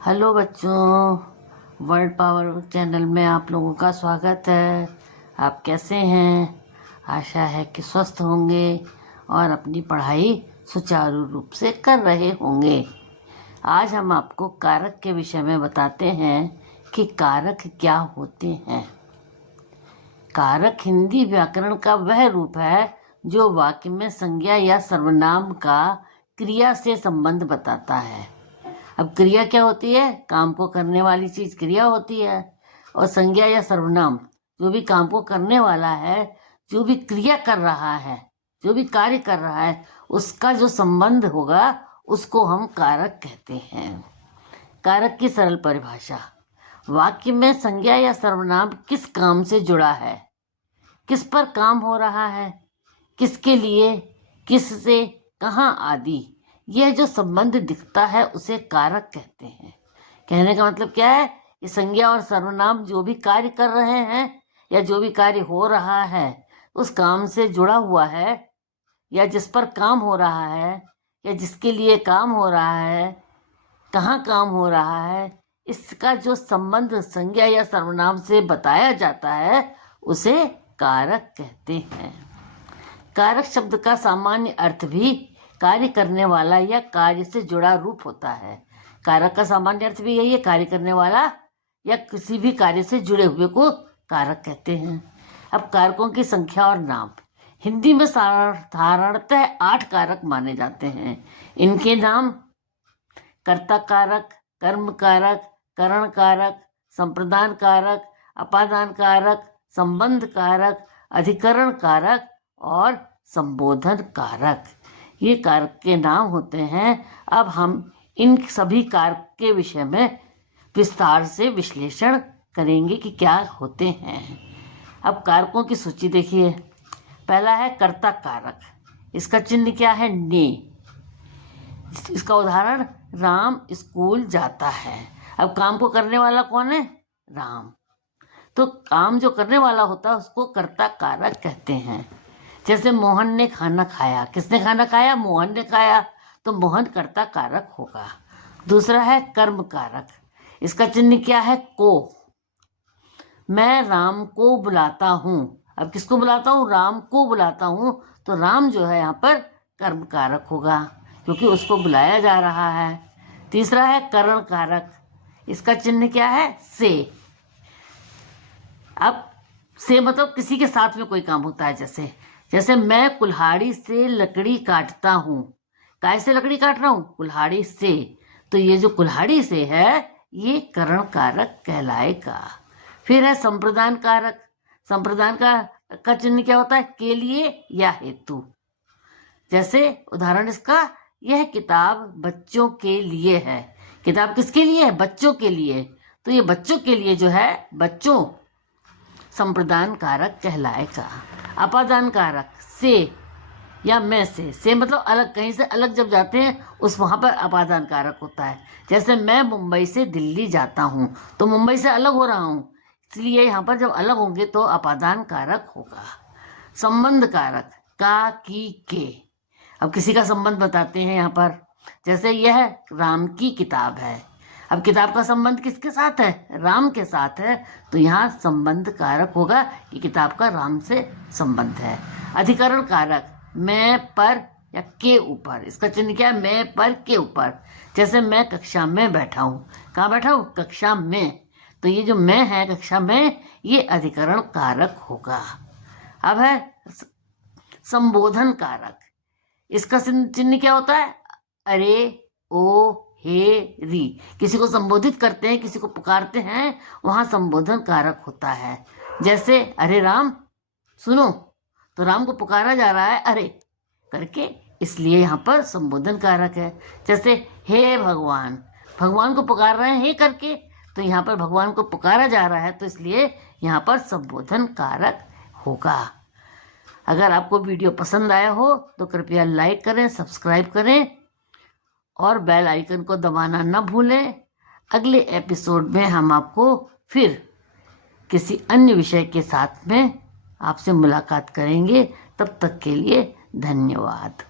Hello बच्चों, world power channel में आप लोगों का स्वागत है। आप कैसे हैं? आशा है कि स्वस्थ होंगे और अपनी पढ़ाई सुचारू रूप से कर रहे होंगे। आज हम आपको कारक के विषय में बताते हैं कि कारक क्या होते हैं। कारक हिंदी व्याकरण का वह रूप है जो वाक्य में संज्ञा या सर्वनाम का क्रिया से संबंध बताता है। अब क्रिया क्या होती है? काम को करने वाली चीज क्रिया होती है, और संज्ञा या सर्वनाम जो भी काम को करने वाला है, जो भी क्रिया कर रहा है, जो भी कार्य कर रहा है, उसका जो संबंध होगा उसको हम कारक कहते हैं। कारक की सरल परिभाषा: वाक्य में संज्ञा या सर्वनाम किस काम से जुड़ा है, किस पर काम हो रहा है, किसके लिए, किससे, कहाँ आदि, यह जो संबंध दिखता है उसे कारक कहते हैं। कहने का मतलब क्या है? ये संज्ञा और सर्वनाम जो भी कार्य कर रहे हैं या जो भी कार्य हो रहा है उस काम से जुड़ा हुआ है, या जिस पर काम हो रहा है, या जिसके लिए काम हो रहा है, कहाँ काम हो रहा है, इसका जो संबंध संज्ञा या सर्वनाम से बताया जाता है उसे कारक कहते हैं। कारक शब्द का सामान्य अर्थ भी कार्य करने वाला या कार्य से जुड़ा रूप होता है। कारक का सामान्य अर्थ भी यही है, कार्य करने वाला या किसी भी कार्य से जुड़े हुए को कारक कहते हैं। अब कारकों की संख्या और नाम। हिंदी में साधारणतः 8 कारक माने जाते हैं। इनके नाम: कर्ता कारक, कर्म कारक, करण कारक, संप्रदान कारक, अपादान कारक, संबंध कारक, अधिकरण कारक और संबोधन कारक। ये कारक के नाम होते हैं। अब हम इन सभी कारक के विषय में विस्तार से विश्लेषण करेंगे कि क्या होते हैं। अब कारकों की सूची देखिए। पहला है कर्ता कारक। इसका चिन्ह क्या है? ने। इसका उदाहरण: राम स्कूल जाता है। अब काम को करने वाला कौन है? राम। तो काम जो करने वाला होता है उसको कर्ता कारक कहते हैं। जैसे मोहन ने खाना खाया। किसने खाना खाया? मोहन ने खाया, तो मोहन कर्ता कारक होगा। दूसरा है कर्म कारक। इसका चिन्ह क्या है? को। मैं राम को बुलाता हूँ। अब किसको बुलाता हूँ? राम को बुलाता हूँ, तो राम जो है यहाँ पर कर्म कारक होगा क्योंकि उसको बुलाया जा रहा है। तीसरा है करण कारक। इसका चिन्ह क्या है? से। अब से मतलब किसी के साथ में कोई काम होता है। जैसे मैं कुल्हाड़ी से लकड़ी काटता हूँ। काय से लकड़ी काट रहा हूँ? कुल्हाड़ी से। तो ये जो कुल्हाड़ी से है ये करण कारक कहलाएगा। फिर है संप्रदान कारक। संप्रदान का चिन्ह क्या होता है? के लिए या हेतु। जैसे उदाहरण इसका: यह किताब बच्चों के लिए है। किताब किसके लिए है? बच्चों के लिए। तो ये बच्चों के लिए जो है, बच्चों, संप्रदान कारक कहलाएगा। अपादान कारक: से या मैं से मतलब अलग, कहीं से अलग जब जाते हैं उस वहाँ पर अपादान कारक होता है। जैसे मैं मुंबई से दिल्ली जाता हूँ, तो मुंबई से अलग हो रहा हूँ, इसलिए यहाँ पर जब अलग होंगे तो अपादान कारक होगा। संबंध कारक: का, की, के। अब किसी का संबंध बताते हैं यहाँ पर। जैसे यह राम की किताब है। अब किताब का संबंध किसके साथ है? राम के साथ है, तो यहाँ संबंध कारक होगा कि किताब का राम से संबंध है। अधिकरण कारक: मैं, पर या के ऊपर। इसका चिन्ह क्या है? मैं, पर, के ऊपर। जैसे मैं कक्षा में बैठा हूँ। कहाँ बैठा हूँ? कक्षा में। तो ये जो मैं है कक्षा में, ये अधिकरण कारक होगा। अब है संबोधन कारक। इसका चिन्ह क्या होता है? अरे, ओ, हे, री। किसी को संबोधित करते हैं, किसी को पुकारते हैं, वहां संबोधन कारक होता है। जैसे अरे राम सुनो, तो राम को पुकारा जा रहा है अरे करके, इसलिए यहाँ पर संबोधन कारक है। जैसे हे भगवान, भगवान को पुकार रहे हैं हे करके, तो यहाँ पर भगवान को पुकारा जा रहा है, तो इसलिए यहाँ पर संबोधन कारक होगा। अगर आपको वीडियो पसंद आया हो तो कृपया लाइक करें, सब्सक्राइब करें और बेल आइकन को दबाना न भूलें। अगले एपिसोड में हम आपको फिर किसी अन्य विषय के साथ में आपसे मुलाकात करेंगे। तब तक के लिए धन्यवाद।